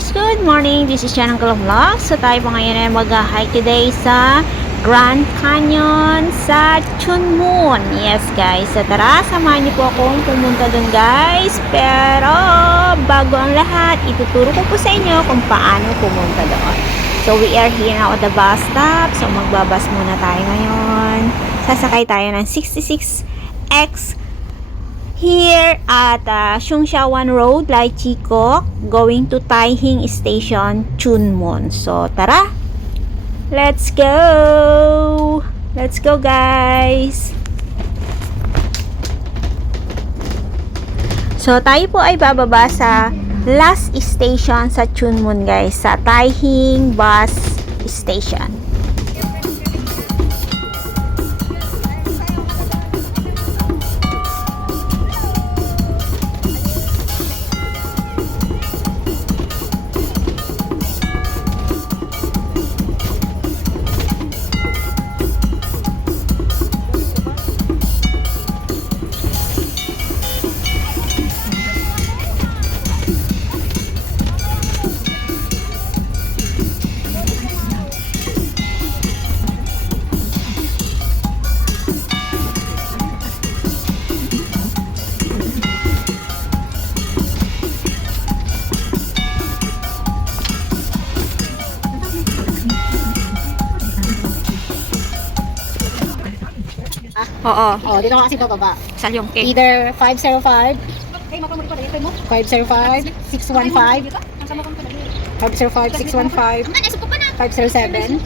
guys! Good morning! This is Chanang Kalong Vlog. So tayo po ngayon ay mag-hike today sa Grand Canyon sa Chunmoon. Yes guys, so tara, samahan niyo po akong pumunta dun guys. Pero bago ang lahat, ituturo ko po sa inyo kung paano pumunta doon. So we are here now at the bus stop. So magbabas muna tayo ngayon. Sasakay tayo ng 66X here at Shungshawan Road, Lai Chikok, going to Taihing Station, Chunmoon. So, tara! Let's go! Let's go, guys! So, tayo po ay bababa sa last station sa Chunmoon, guys. Sa Taihing Bus Station. Oo. Oh, dito ka kasi bababa. Sa Yongking. Either 505, 505, 615, 505, 615, 507.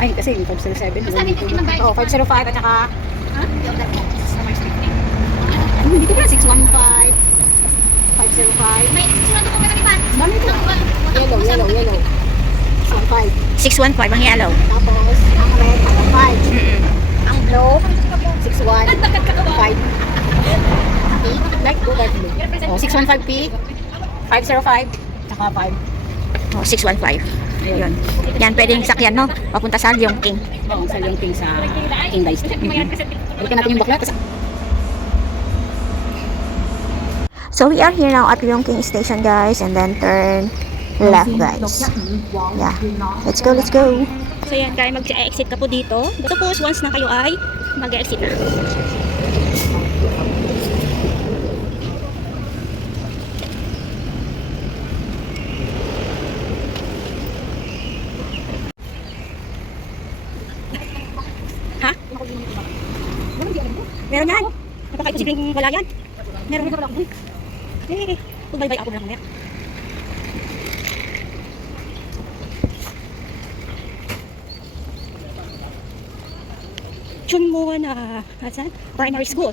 Ay, kasi yung 507. Oh, 505 at saka dito pala 615, 505. Dami ito. Yellow. 615. 615 ang yellow. Tapos, ang red, ang 5. Ang blue, 615. Like blue, dark blue. Oh, 615P, 505, tsaka 5. Oh, 615. Ayun. Yan, pwedeng sakyan, no? Papunta sa Yongking. Oo, sa yung king sa King Dice. Balikan natin yung bakla. So, we are here now at Yongking Station, guys. And then turn left, guys. Yeah. Let's go. So, yan, guys. Mag-exit ka po dito. Tapos, once na kayo ay mag-exit na. Ha? Meron yan. Napaka-imposibleng wala yan. Meron yan. Tumbay-bay ako na lang. Chunmoon Primary School.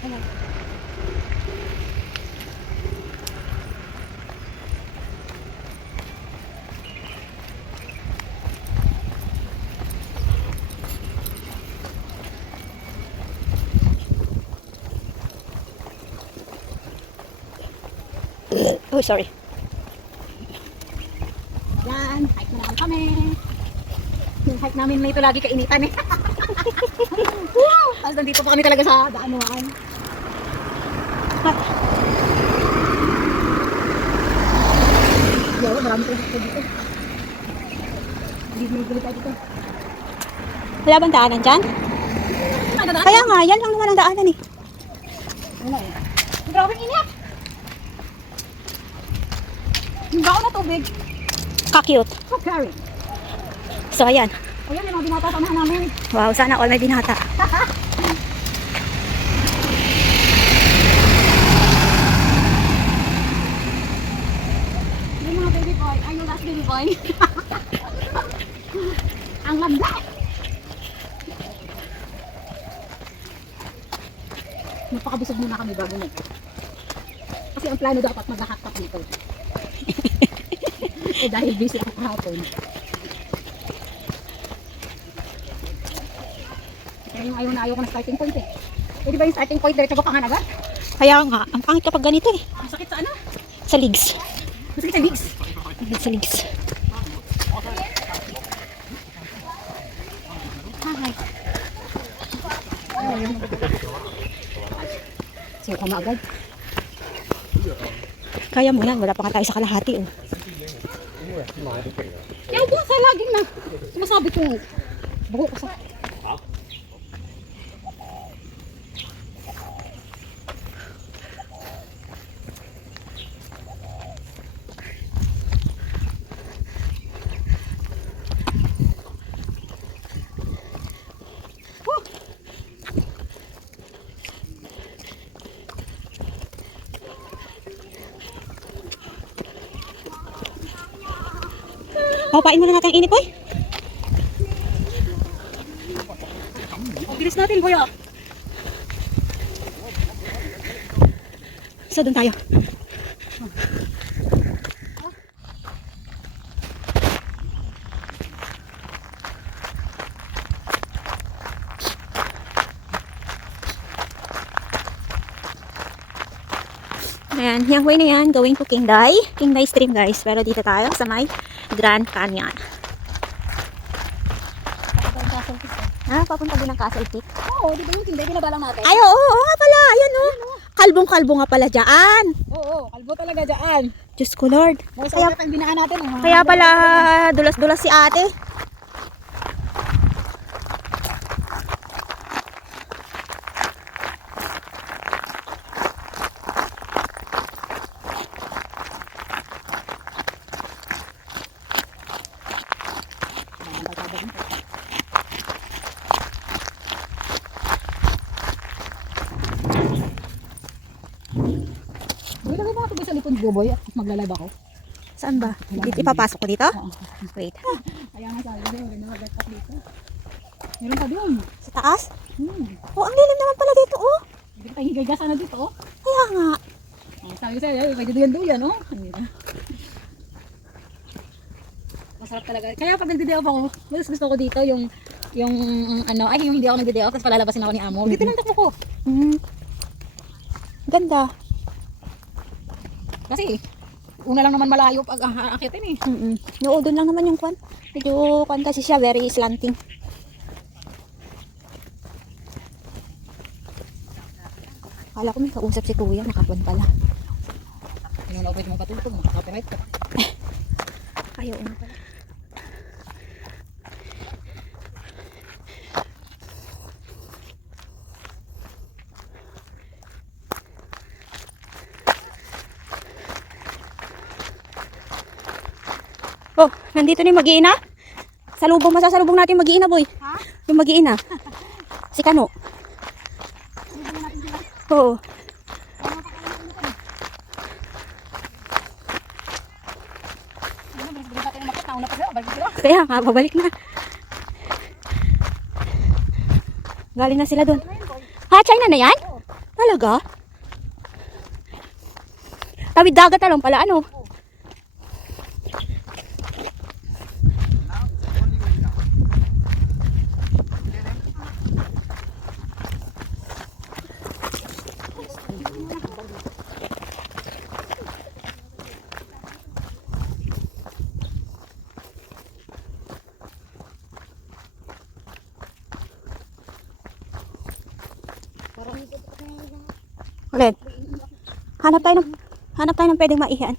Hello. Oh, sorry. Yan, hike na lang kami. Yung hike namin may ito lagi kainitan eh. Tapos nandito pa kami talaga sa daanuan. Yo, marami tayo dito. Hindi mo tayo dito. Wala bang daanan dyan? Kaya nga, yan lang naman ang daanan eh. Ano eh? Grabe init! Yung baon na tubig. Ka-cute. So carry. So, ayan. Ayan, yung mga binata sa unahan namin. Wow, sana all may binata. Yung mga baby boy. Ay, yung last baby boy. Ang landa! Napakabusog muna kami bago nito. Kasi ang plano dapat mag-hot dito. Eh dahil busy ako kahapon. Kaya yung ayaw ko na starting point eh. Eh di ba yung starting point diretso ko pangan agad? Kaya nga, ang pangit kapag ganito eh. Ang sakit sa ano? Sa legs. Masakit sa legs. Ligs. Suka mo agad. Kaya mo yan, wala pa nga tayo sa kalahati. Oh. Kaya po sa laging na. Sumasabi ko. Buko ko sa... Papain muna natin ang init, boy. Ang bilis natin, boy ah. So, doon tayo. Ayan, yung way na yan, going to Kingday. Kingday stream, guys. Pero dito tayo sa may Grand Canyon. Ah, papunta din ng Castle Peak. Oo, di ba yung tinday binabalang natin? Ay, oo nga pala. Ayan, oh. Kalbong-kalbo nga pala dyan. Oo, kalbo talaga dyan. Diyos ko, Lord. Mga Kaya, sa ang binaan natin. kaya pala, dulas-dulas si ate. Wait, lagay mo nga ito sa likod ko, boy. At magla-live ako. Saan ba? Dito, ipapasok ko dito? Oo. Wait. Kaya nga sabi ko, maganda mag-live dito. Meron pa doon. Sa taas? Hmm. Oh, ang lilim naman pala dito, oh. Hindi tayo higay sana dito, oh. Kaya nga. Sabi ko sa'yo, pwede duyan-duyan, oh. Masarap talaga. Kaya pag nagde-day off ako, mas gusto ko dito yung ano, ay yung hindi ako nagde-day off, tapos palalabasin ako ni Amo. Dito lang takbo ko. Ganda. Kasi, una lang naman malayo pag aakitin eh. Oo, doon lang naman yung kwan. Medyo kwan kasi siya, very slanting. Kala ko may kausap si kuya, nakakwan pala. Yung na pwede mong patutog, makaka-copyright ka. Ayaw na pala. Oh, nandito na yung mag-iina. Salubong, masasalubong natin yung mag-iina, boy. Ha? Yung mag-iina. Si Kano. Oo. Kaya nga, babalik na. Galing na sila doon. Ha, China na yan? Talaga? Tawid dagat na lang pala, ano? Ulit. Hanap tayo ng pwedeng maihan.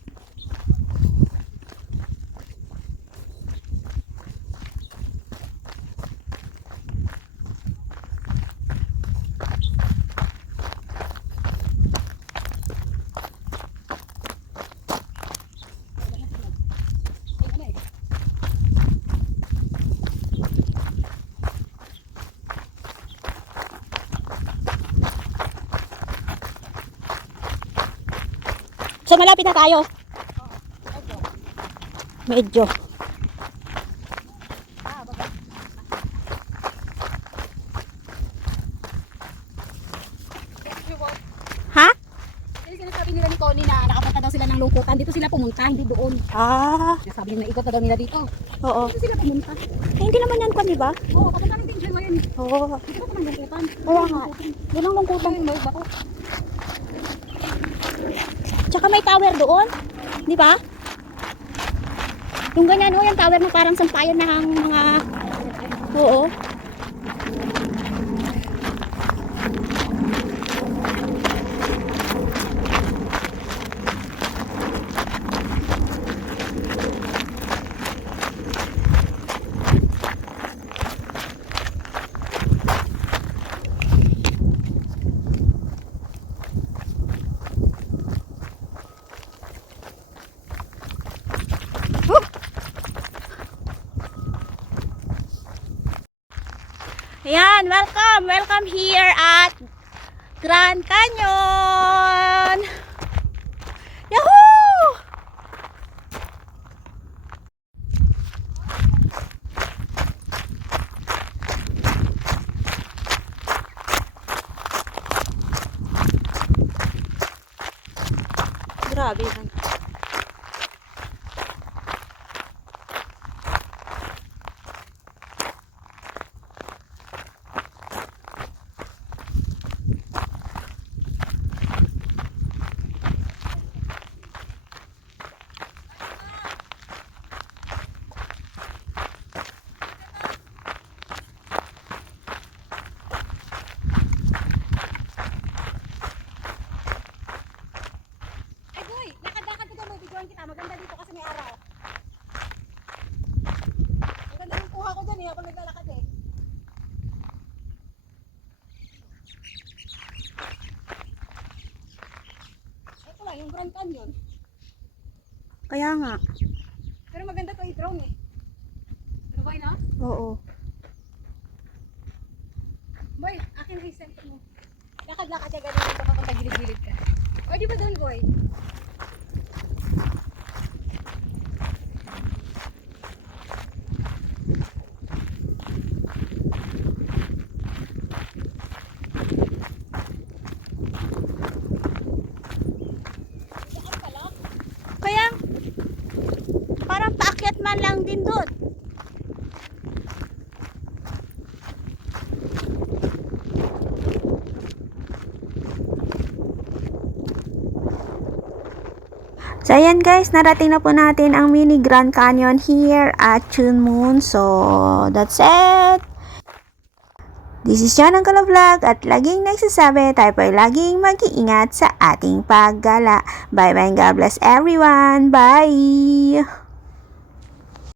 So malapit na tayo. Medyo. Ha? Kasi sinasabi nila ni Connie na nakapunta daw sila ng lungkutan. Dito sila pumunta, hindi doon. Ah, Sabi nila naikot na daw nila dito. oo. Dito sila pumunta. Eh, hindi naman yan kwan, di ba? Oo, papunta rin din siya ngayon. Oo. Dito pa ng lungkutan. Kaya nga. Yun ang lungkutan. Yung may bato. Tsaka may tower doon. Di ba? Yung ganyan, oh, yung tower na parang sampayan na ang mga... Oo. Ayan, welcome! Welcome here at Grand Canyon! Yahoo! Grabe man. Ay, boy, lakad-lakad ko daw, bibigyan kita. Maganda dito kasi may araw. Maganda yung kuha ko dyan eh, habang naglalakad eh. Ito lang, yung Grand Canyon. Kaya nga. Pero maganda to i-drone eh. Ano ba na? Oo. Boy, akin na yung center mo. Lakad-lakad ka ganun dito kapag tagilid-gilid ka. O, di ba doon, boy? Lakad pala? Kaya, parang paakyat man lang din doon. So, ayan guys, narating na po natin ang mini Grand Canyon here at Chun Moon. So, that's it. This is John Angkala Vlog at laging nagsasabi tayo po ay laging mag-iingat sa ating paggala. Bye bye and God bless everyone. Bye!